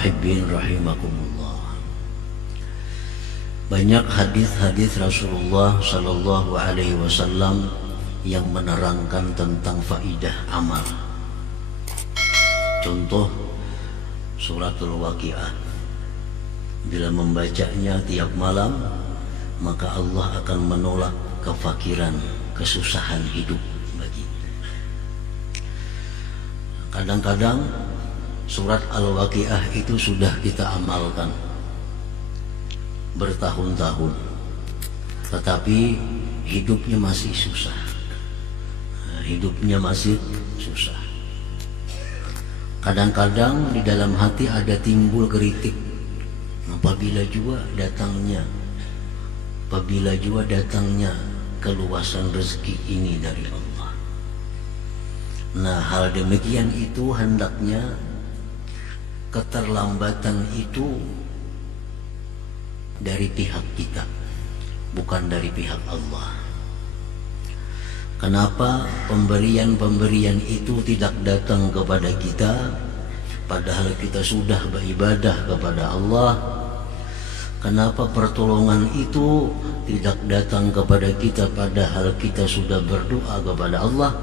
muhibbin rahimakumullah. Banyak hadis-hadis Rasulullah sallallahu alaihi wasallam yang menerangkan tentang faidah amal. Contoh suratul Waqiah. Bila membacanya tiap malam, maka Allah akan menolak kefakiran, kesusahan hidup bagi. Kadang-kadang surat Al-Waqiah itu sudah kita amalkan bertahun-tahun, tetapi hidupnya masih susah. Hidupnya masih susah. Kadang-kadang di dalam hati ada timbul kritik. Apabila juga datangnya keluasan rezeki ini dari Allah. Nah, hal demikian itu hendaknya keterlambatan itu dari pihak kita, bukan dari pihak Allah. Kenapa pemberian-pemberian itu tidak datang kepada kita, padahal kita sudah beribadah kepada Allah? Kenapa pertolongan itu tidak datang kepada kita padahal kita sudah berdoa kepada Allah?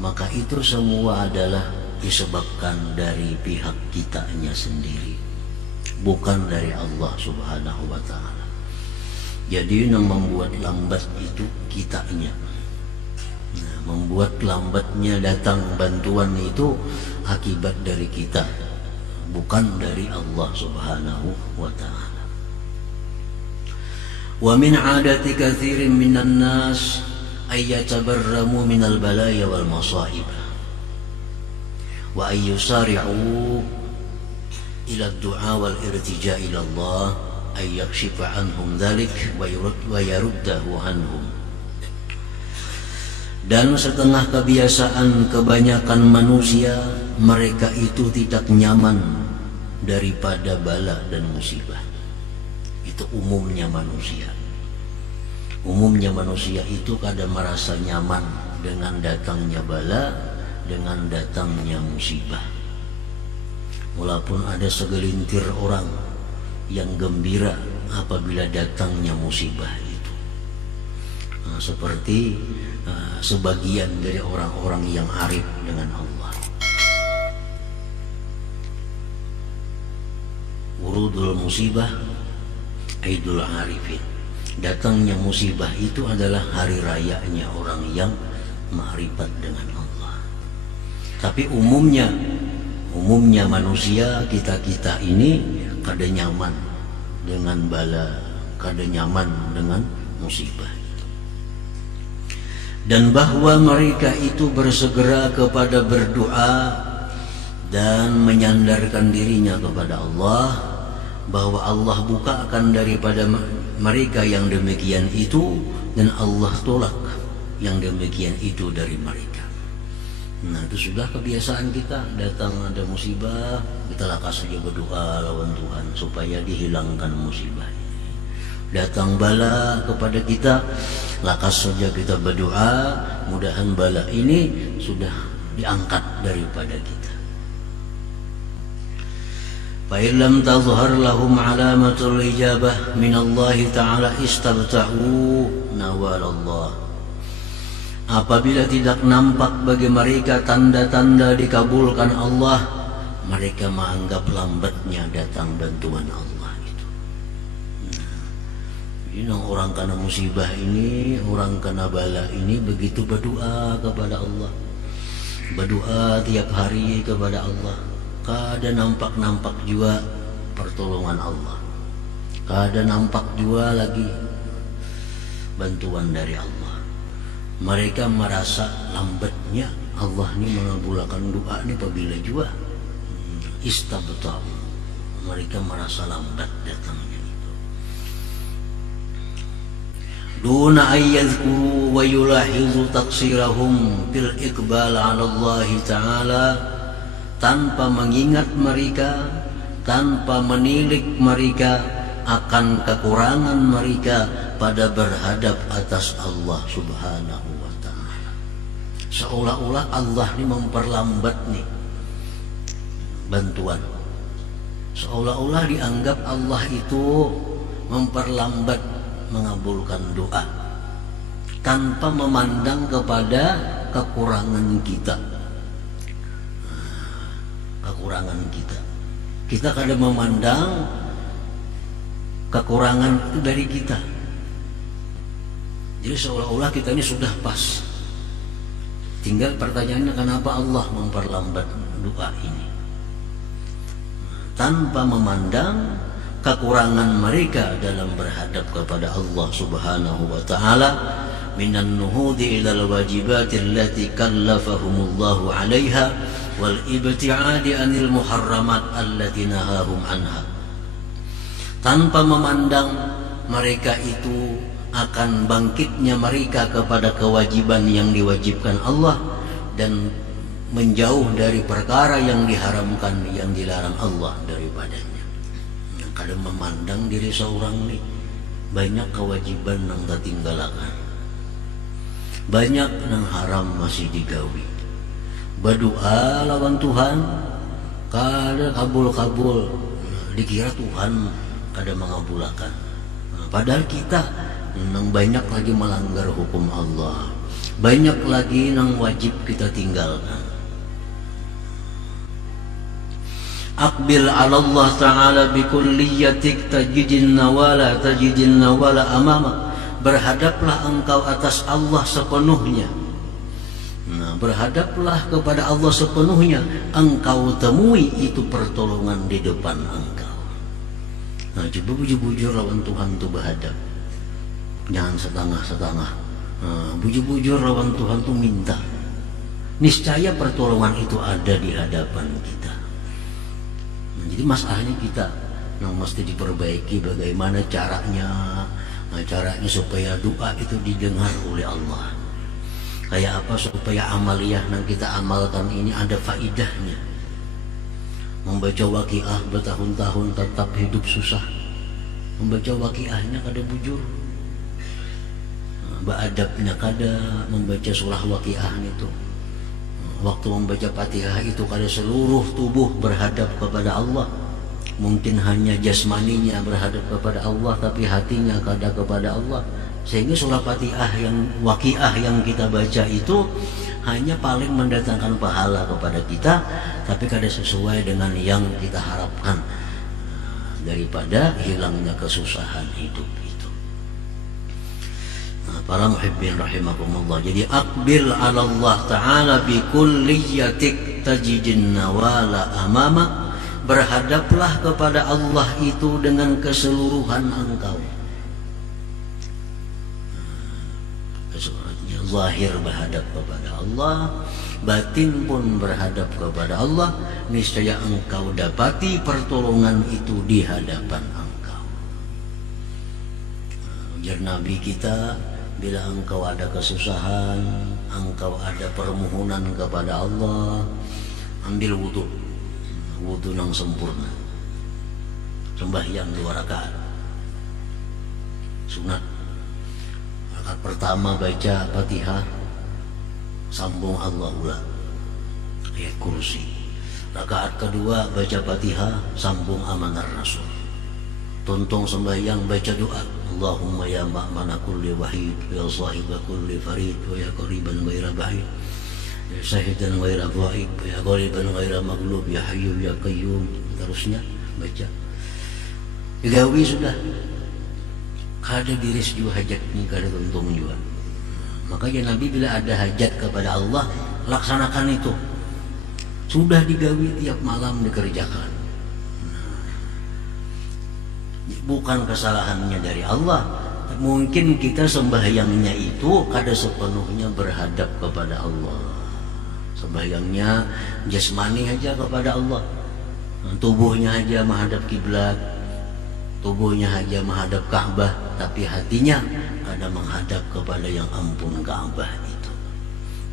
Maka itu semua adalah disebabkan dari pihak kitanya sendiri, bukan dari Allah subhanahu wa ta'ala. Jadi yang membuat lambat itu kitanya. Nah, membuat lambatnya datang bantuan itu akibat dari kita, bukan dari Allah subhanahu wa ta'ala. Wa min 'adati katsirin minan nas ay yatabarramu minal balaya wal masaib wa ay yusari'u ila ad-du'a wal irtija' ila Allah ay yakshifa anhum dhalik wa yaruddahu anhum. Dan setengah kebiasaan kebanyakan manusia, mereka itu tidak nyaman daripada bala dan musibah. Itu umumnya manusia. Umumnya manusia itu kadang merasa nyaman dengan datangnya bala, dengan datangnya musibah. Walaupun ada segelintir orang yang gembira apabila datangnya musibah itu. Nah, seperti sebagian dari orang-orang yang arif dengan Allah. Wurudul musibah Aidul Arifin. Datangnya musibah itu adalah hari rayanya orang yang ma'rifat dengan Allah. Tapi umumnya manusia kita ini kada nyaman dengan bala, kada nyaman dengan musibah. Dan bahwa mereka itu bersegera kepada berdoa dan menyandarkan dirinya kepada Allah, bahwa Allah bukakan daripada mereka yang demikian itu, dan Allah tolak yang demikian itu dari mereka. Nah, itu sudah kebiasaan kita. Datang ada musibah, kita lakas saja berdoa lawan Tuhan supaya dihilangkan musibah ini. Datang bala kepada kita, lakas saja kita berdoa, mudahan bala ini sudah diangkat daripada kita. فَإِنْ لَمْ تَظْهَرْ لَهُمْ عَلَامَةُ الْإِجَابَةِ مِنَ اللَّهِ تَعَالَى اسْتَبْتَعُوا نَوَالَ اللَّهِ. Apabila tidak nampak bagi mereka tanda-tanda dikabulkan Allah, mereka menganggap lambatnya datang bantuan Allah itu. Ini orang kena musibah ini, orang kena bala ini, begitu berdoa kepada Allah, berdoa tiap hari kepada Allah, kada nampak-nampak juga pertolongan Allah, kada nampak juga lagi bantuan dari Allah. Mereka merasa lambatnya Allah ini mengabulkan doa ini apabila juga istabta'u. Mereka merasa lambat datangnya itu. Duna ayyadhkuru wa yulahizu taqsirahum fil iqbal 'ala Allah Ta'ala, tanpa mengingat mereka, tanpa menilik mereka akan kekurangan mereka pada berhadap atas Allah subhanahu wa ta'ala. Seolah-olah Allah ini memperlambat nih bantuan. Seolah-olah dianggap Allah itu memperlambat mengabulkan doa tanpa memandang kepada kekurangan kita. Kekurangan kita. Kita kadang memandang kekurangan itu dari kita. Jadi seolah-olah kita ini sudah pas. Tinggal pertanyaannya, kenapa Allah memperlambat doa ini? Tanpa memandang kekurangan mereka dalam berhadap kepada Allah Subhanahu wa taala, minan nuhudi ilal wajibati allati kallafahumullahu 'alaiha wal ibti'adi anil muharramat allati nahahum anha. Tanpa memandang mereka itu akan bangkitnya mereka kepada kewajiban yang diwajibkan Allah dan menjauh dari perkara yang diharamkan, yang dilarang Allah daripadanya. Kadang memandang diri seorang ini banyak kewajiban yang tertinggalakan, banyak yang haram masih digawi. Berdoa lawan Tuhan kada kabul-kabul, dikira Tuhan kada mengabulkan. Padahal kita nang banyak lagi melanggar hukum Allah, banyak lagi nang wajib kita tinggalkan. Aqbil 'ala Allah Ta'ala bi kulliyatik tajidin nawala amama. Berhadaplah engkau atas Allah sepenuhnya. Nah, berhadaplah kepada Allah sepenuhnya, engkau temui itu pertolongan di depan engkau. Nah, coba bujur-bujur lawan Tuhan tu berhadap, jangan setengah-setengah. Bujur-bujur lawan Tuhan tu minta, niscaya pertolongan itu ada di hadapan kita. Nah, jadi masalahnya kita yang mesti diperbaiki bagaimana caranya, caranya supaya doa itu didengar oleh Allah. Kayak apa supaya amaliyah yang kita amalkan ini ada faidahnya. Membaca waqiah bertahun-tahun tetap hidup susah, membaca waqiahnya kada bujur, beadabnya kada membaca surah waqiah itu. Waktu membaca Fatihah itu kada seluruh tubuh berhadap kepada Allah. Mungkin hanya jasmaninya berhadap kepada Allah, tapi hatinya kada kepada Allah. Sehingga surah Fatihah yang waqiah yang kita baca itu hanya paling mendatangkan pahala kepada kita, tapi kada sesuai dengan yang kita harapkan daripada hilangnya kesusahan hidup itu. Nah, para muhibbin rahimakumullah, jadi aqbil 'ala Allah Ta'ala bi kulliyatik tajidin nawala amama. Berhadaplah kepada Allah itu dengan keseluruhan engkau. Zahir berhadap kepada Allah, batin pun berhadap kepada Allah, niscaya engkau dapati pertolongan itu di hadapan engkau. Ujar Nabi kita, bila engkau ada kesusahan, engkau ada permohonan kepada Allah, ambil wudu yang sempurna, sembahyang 2 rakaat sunat. Rakaat pertama baca Fatihah, sambung Allahullah ayat kursi. Rakaat kedua baca Fatihah, sambung Amanar Rasul. Tuntung sembahyang baca doa, Allahumma ya ma'mana kulli wahid, ya sahiba kulli farid, wa ya qariban ghaira ba'id, ya syahidan ghaira ghaib, ya qariban ghaira maghlub, ya hayyu ya qayyum. Terusnya baca digawi sudah. Kada diris juga hajat ni, kada tuntung juga. Makanya Nabi bila ada hajat kepada Allah, laksanakan itu. Sudah digawi tiap malam dikerjakan. Bukan kesalahannya dari Allah. Mungkin kita sembahyangnya itu kada sepenuhnya berhadap kepada Allah. Sembahyangnya jasmani aja kepada Allah. Tubuhnya aja menghadap kiblat, tubuhnya aja menghadap Ka'bah, tapi hatinya ada menghadap kepada yang ampun Ka'bah itu.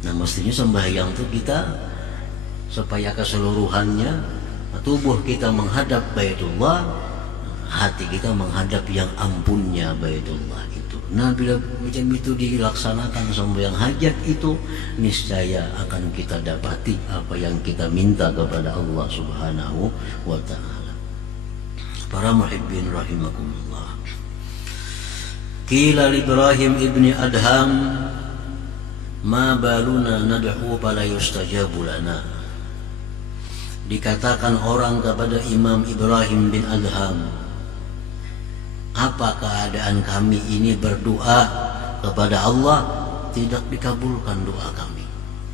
Nah, mestinya sembahyang itu kita supaya keseluruhannya tubuh kita menghadap Baitullah, hati kita menghadap yang ampunnya Baitullah itu. Nah, bila macam itu dilaksanakan sembahyang hajat itu, niscaya akan kita dapati apa yang kita minta kepada Allah Subhanahu wa Ta'ala. Para muhibbin rahimakumullah. Qila li Ibrahim ibni Adham ma baluna nad'u fala yustajabu lana. Dikatakan orang kepada Imam Ibrahim bin Adham, apa keadaan kami ini berdoa kepada Allah tidak dikabulkan doa kami?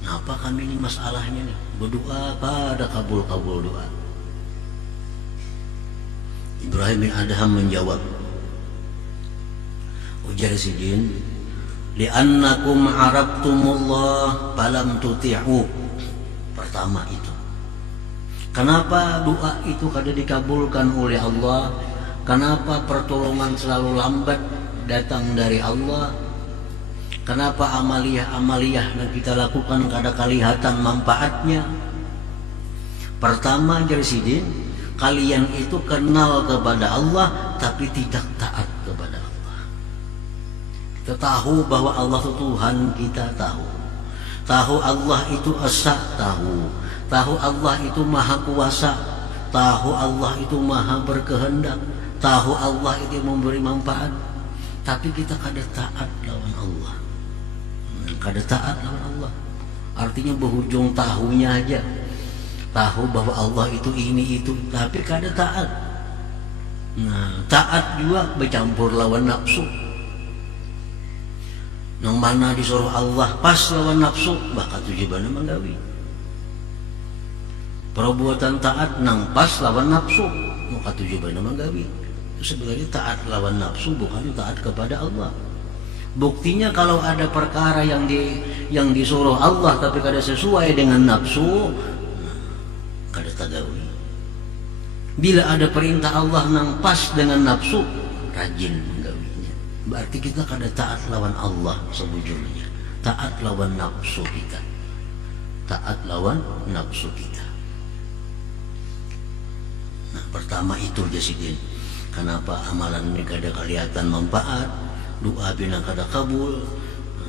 Apa kami ini masalahnya nih? Berdoa pada kabul-kabul doa. Ibrahim bin Adham menjawab, ujar Sidin, li'annakum arabtumullah falam tuti'u. Pertama itu, kenapa doa itu kada dikabulkan oleh Allah? Kenapa pertolongan selalu lambat datang dari Allah? Kenapa amaliyah-amaliyah yang kita lakukan kada kelihatan manfaatnya? Pertama, Jersidin, kalian itu kenal kepada Allah tapi tidak taat kepada Allah. Kita tahu bahwa Allah itu Tuhan, kita tahu. Tahu Allah itu Esa, tahu Allah itu Maha Kuasa, tahu Allah itu Maha Berkehendak, tahu Allah itu memberi manfaat, tapi kita kada taat lawan Allah. Kada taat lawan Allah artinya berhujung tahunya aja, tahu bahwa Allah itu ini itu, tapi kada taat. Nah, taat juga bercampur lawan nafsu. Yang mana disuruh Allah pas lawan nafsu, bahkan tujuannya menggawi. Perbuatan taat nang pas lawan nafsu, maka tujuannya menggawi. Itu sebenarnya taat lawan nafsu, bukan taat kepada Allah. Buktinya kalau ada perkara yang disuruh Allah tapi kada sesuai dengan nafsu, kada tagawi. Bila ada perintah Allah nang pas dengan nafsu, rajin menggawinya. Berarti kita kada taat lawan Allah sebujurnya. Taat lawan nafsu kita. Taat lawan nafsu kita. Nah, pertama itu Jasidin. Kenapa amalan ini kada kelihatan manfaat? Doa bina kada kabul.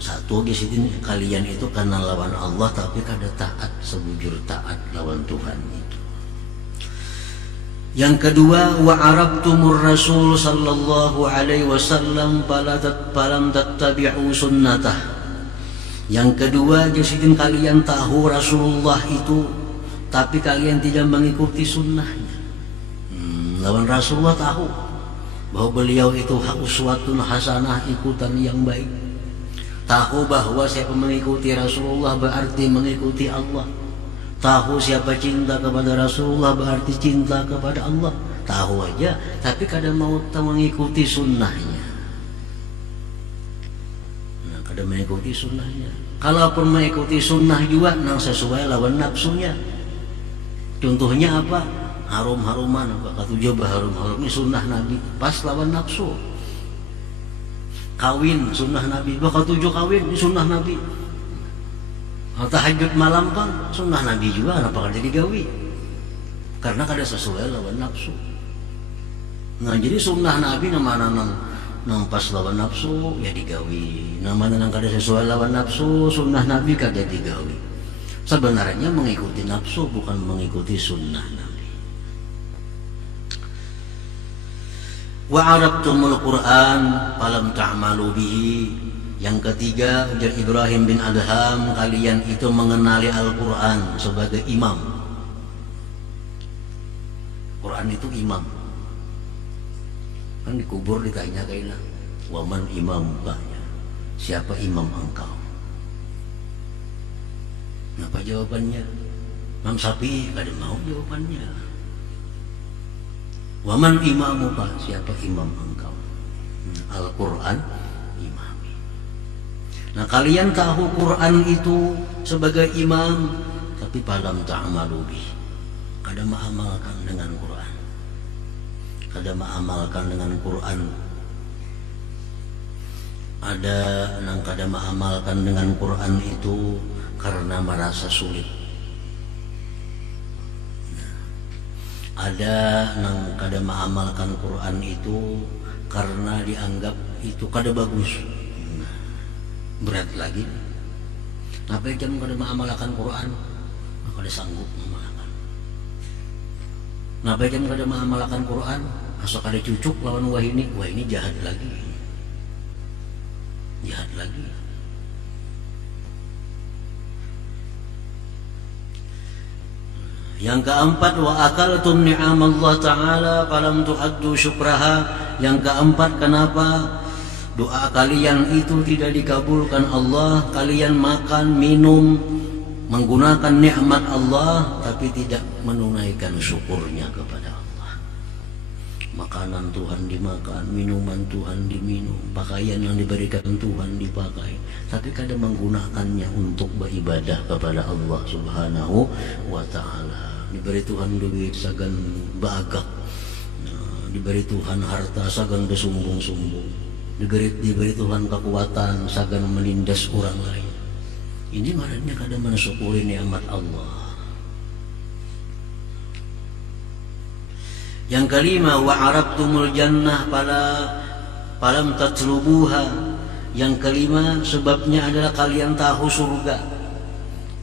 Satu Jasidin, kalian itu karena lawan Allah tapi kada taat sebujur taat lawan Tuhan itu. Yang kedua, wa arabtumur rasul sallallahu alaihi wasallam falam tattabi'u sunnatah. Yang kedua, Jasidin, kalian tahu Rasulullah itu tapi kalian tidak mengikuti sunnahnya. Lawan Rasulullah tahu bahwa beliau itu uswatun hasanah, ikutan yang baik. Tahu bahwa siapa mengikuti Rasulullah berarti mengikuti Allah. Tahu siapa cinta kepada Rasulullah berarti cinta kepada Allah. Tahu aja, tapi kadang mau mengikuti sunnahnya. Nah, kadang mengikuti sunnahnya. Kalaupun mengikuti sunnah juga nang sesuai lawan nafsunya. Contohnya apa? Harum-haruman, kata coba harum-harum ini sunnah Nabi, pas lawan nafsu. Kawin sunnah Nabi, bakal tujuh kawin ini sunnah Nabi. Tahajud malam kan sunnah Nabi juga, kenapa kada digawi? Karena kada sesuai lawan nafsu. Nah, jadi sunnah Nabi namanya nang pas lawan nafsu ya digawi. Namanya nang kada sesuai lawan nafsu, sunnah Nabi kada digawi. Sebenarnya mengikuti nafsu bukan mengikuti sunnah Nabi. Wa arabtumul Qur'an falam ta'malu bihi. Yang ketiga, ujar Ibrahim bin Adham, kalian itu mengenali Al-Qur'an sebagai imam. Quran itu imam. Kan dikubur ditanya kayaknya, wa man imamuka? Siapa imam engkau? Apa jawabannya? Imam Syafi'i kada mau jawabannya. Waman imamuka, siapa imam engkau? Al-Quran imami. Nah, kalian tahu Quran itu sebagai imam, tapi falam ta'malu bih. Kada mengamalkan dengan Quran. Kada mengamalkan dengan Quran. Ada yang kada mengamalkan dengan Quran itu karena merasa sulit. Ada yang kada mengamalkan Quran itu karena dianggap itu kada bagus. Berat lagi. Apa yang kada mengamalkan Quran? Kada sanggup mengamalkan. Kenapa yang kada mengamalkan Quran? Masuk ada cucuk lawan wah ini jahat lagi. Yang keempat, wa akaltum ni'amallah ta'ala falam tu'addu syukraha. Yang keempat, kenapa doa kalian itu tidak dikabulkan Allah? Kalian makan, minum, menggunakan nikmat Allah tapi tidak menunaikan syukurnya kepada Allah. Makanan Tuhan dimakan, minuman Tuhan diminum, pakaian yang diberikan Tuhan dipakai, tapi kadang menggunakannya untuk beribadah kepada Allah Subhanahu wa ta'ala. Diberi Tuhan duit sagan bagak, diberi Tuhan harta sagan bersumbung-sumbung, diberi Tuhan kekuatan sagan menindas orang lain. Ini ngarannya kadang mensyukuri nikmat Allah. Yang kelima, wa arabtumul jannah falam tatlubuha. Yang kelima, sebabnya adalah kalian tahu surga.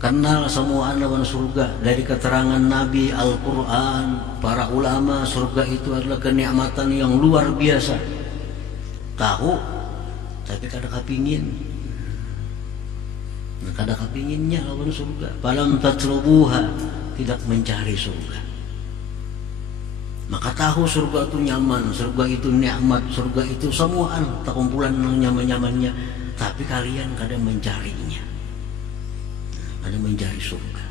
Kenal semua anak surga dari keterangan Nabi, Al-Quran, para ulama. Surga itu adalah kenikmatan yang luar biasa. Tahu, tapi kadang kepingin. Kadang kepinginnya lawan surga. Falam tatlubuha, tidak mencari surga. Maka tahu surga itu nyaman, surga itu nikmat, surga itu semuaan terkumpulan yang nyaman-nyamannya. Tapi kalian kadang mencarinya. Ada mencari surga.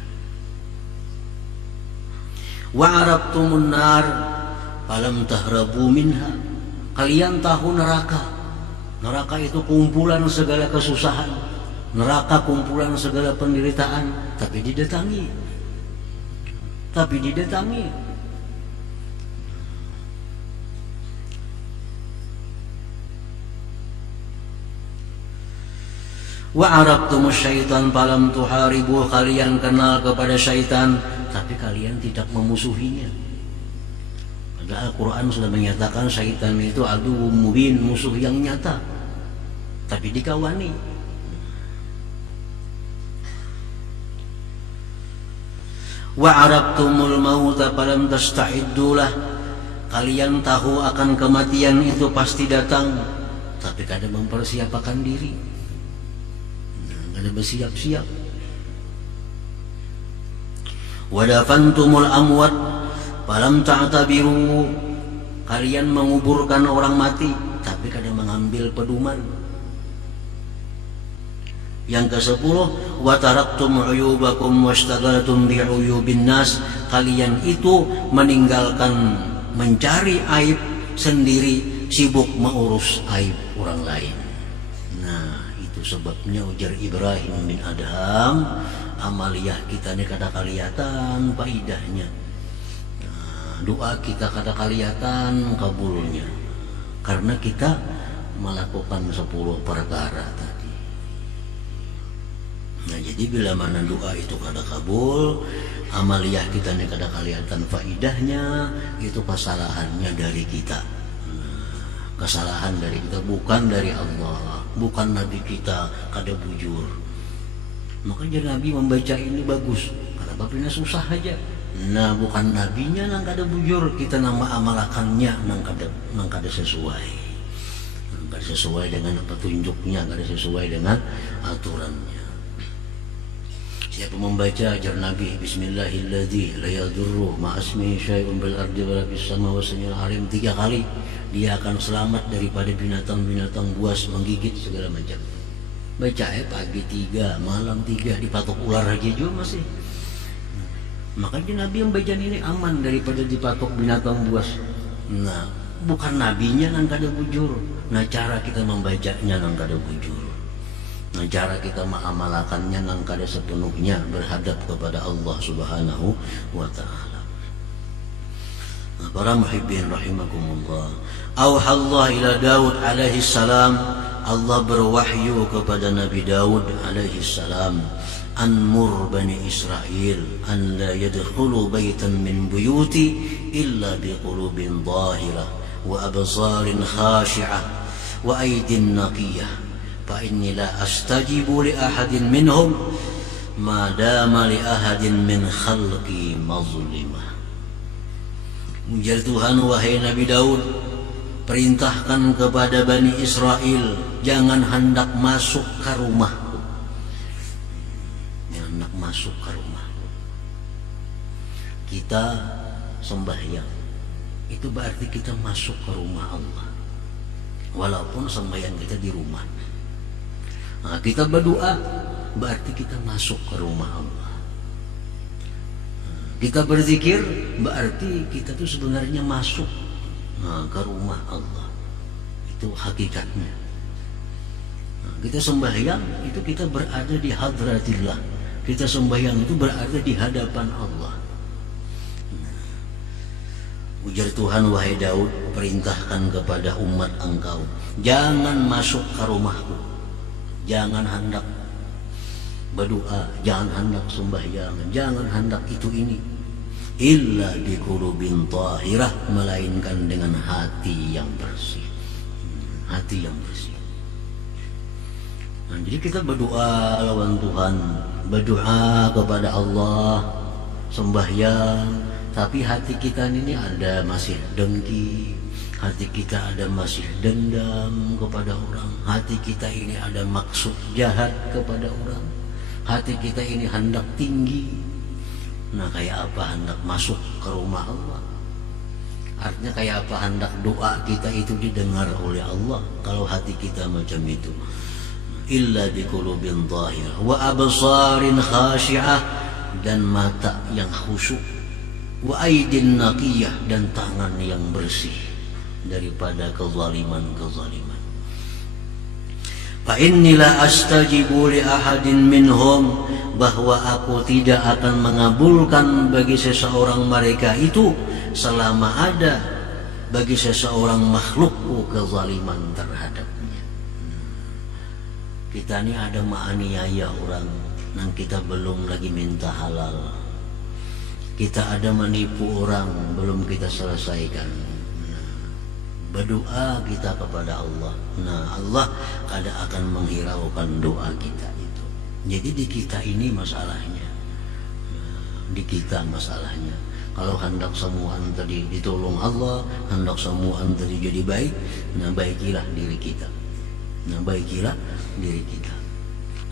Wa arabtumun nar falam tahrabu minha. Kalian tahu neraka. Neraka itu kumpulan segala kesusahan, neraka kumpulan segala penderitaan, tapi didatangi. Wa arabtumus syaitan falam tuharibu. Kalian kenal kepada syaitan tapi kalian tidak memusuhinya. Padahal Al-Quran sudah menyatakan syaitan itu aduwwum mubin, musuh yang nyata, tapi dikawani. Wa arabtumul mauta falam tasta'iddulah. Kalian tahu akan kematian itu pasti datang, tapi kadang mempersiapkan diri. Ada bersiap-siap. Wadafantumul amwat falam ta'tabiru. Kalian menguburkan orang mati tapi kadang mengambil pedoman. Yang ke-10, wa taraktum uyubakum washtaghaltum bi uyubin nas. Kalian itu meninggalkan mencari aib sendiri, sibuk mengurus aib orang lain. Sebabnya ujar Ibrahim bin Adham, amaliyah kita ini kada kelihatan faidahnya. Doa kita kada kelihatan kabulnya karena kita melakukan 10 perkara tadi. Nah, jadi bila mana doa itu kada kabul, amaliyah kita ini kada kelihatan faidahnya, itu kesalahannya dari kita. Kesalahan dari kita, bukan dari Allah, bukan Nabi kita kada bujur. Makanya Nabi membaca ini bagus, karena babnya susah aja. Nah, bukan nabinya nang kada bujur, kita nama amalakannya nang kada sesuai. Kada sesuai dengan petunjuknya, kada sesuai dengan aturannya. Siapa membaca ajar Nabi Bismillahilladzi la yadurru ma'asmihi syai'un bil ardi wala fis sama wa samiul alim 3 kali, dia akan selamat daripada binatang-binatang buas menggigit segala macam. Baca pagi 3, malam 3, dipatok ular aja juga masih. Makanya Nabi yang baca ini aman daripada dipatok binatang buas. Nah, bukan nabinya nang kada bujur. Nah, cara kita membacanya nang kada bujur. Nah, cara kita mengamalkannya nang kada sepenuhnya berhadap kepada Allah Subhanahu wa ta'ala. Nah, para muhibbin rahimakumullah, auhallah ila Daud alaihi salam. Allah berwahyu kepada Nabi Daud alaihi salam, anmur bani Israel an la yadkhulu baitan min buyuti illa biqulubin dhahirah wa absarin khashi'ah wa aydin naqiyah fa inni la astajibu li ahadin minhum ma dama li ahadin min khalqi mazlimah. Ujar Tuhan, wahai Nabi Daud, perintahkan kepada Bani Israel, jangan hendak masuk ke rumahku. Jangan hendak masuk ke rumahku. Kita sembahyang, itu berarti kita masuk ke rumah Allah. Walaupun sembahyang kita di rumah. Nah, kita berdoa, berarti kita masuk ke rumah Allah. Kita berzikir, berarti kita tuh sebenarnya masuk ke rumah Allah. Itu hakikatnya. Kita sembahyang, itu kita berada di hadratillah. Kita sembahyang itu berada di hadapan Allah. Ujar Tuhan, wahai Daud, perintahkan kepada umat engkau, jangan masuk ke rumahku. Jangan hendak berdoa, jangan hendak sembahyang, jangan hendak itu ini. Illa biqulubin tahirah, melainkan dengan hati yang bersih. Hati yang bersih. Nah, jadi kita berdoa lawan Tuhan, berdoa kepada Allah, sembahyang, tapi hati kita ini ada masih dengki, hati kita ada masih dendam kepada orang, hati kita ini ada maksud jahat kepada orang, hati kita ini hendak tinggi. Nah, kayak apa hendak masuk ke rumah Allah? Artinya kayak apa hendak doa kita itu didengar oleh Allah kalau hati kita macam itu. Illa biqulubin dhahirah wa absarin khashi'ah, dan mata yang khusyuk, wa aidin naqiyah, dan tangan yang bersih daripada kezaliman-kezaliman. Fa inni la astajibu li ahadin minhum, bahwa aku tidak akan mengabulkan bagi seseorang mereka itu selama ada bagi seseorang makhlukku kezaliman terhadapnya. Kita ini ada menganiaya orang dan kita belum lagi minta halal. Kita ada menipu orang belum kita selesaikan. Berdoa kita kepada Allah. Nah, Allah kadang akan menghiraukan doa kita itu. Jadi di kita ini masalahnya. Di kita masalahnya. Kalau hendak semua tadi ditolong Allah, hendak semua tadi jadi baik, nah baikilah diri kita. Nah baikilah diri kita.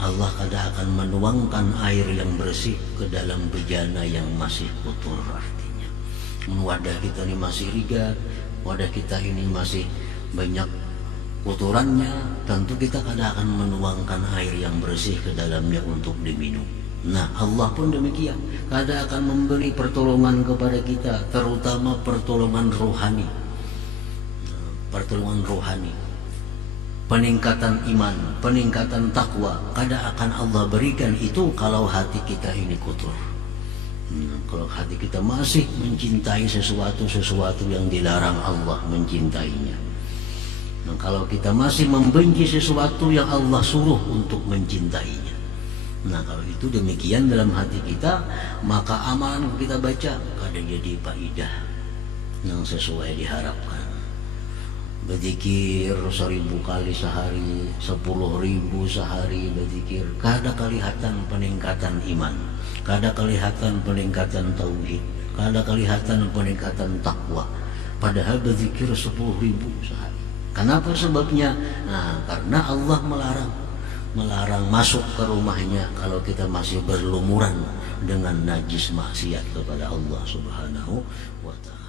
Allah kadang akan menuangkan air yang bersih ke dalam bejana yang masih kotor artinya. Wadah kita ini masih rigat, wadah kita ini masih banyak kotorannya, tentu kita kadang akan menuangkan air yang bersih ke dalamnya untuk diminum. Nah, Allah pun demikian, kadang akan memberi pertolongan kepada kita, terutama pertolongan rohani. Pertolongan rohani, peningkatan iman, peningkatan takwa, kadang akan Allah berikan itu kalau hati kita ini kotor. Kalau hati kita masih mencintai sesuatu yang dilarang Allah mencintainya. Nah, kalau kita masih membenci sesuatu yang Allah suruh untuk mencintainya. Nah, kalau itu demikian dalam hati kita, maka amalan kita baca kadang jadi faidah yang sesuai diharapkan. Berzikir 1000 kali sehari, 10.000 sehari berzikir, kadang kelihatan peningkatan iman, kadang kelihatan peningkatan tauhid, kadang kelihatan peningkatan takwa. Padahal berzikir 10.000 sehari. Kenapa sebabnya? Nah, karena Allah melarang masuk ke rumahnya kalau kita masih berlumuran dengan najis maksiat kepada Allah Subhanahu wa ta'ala.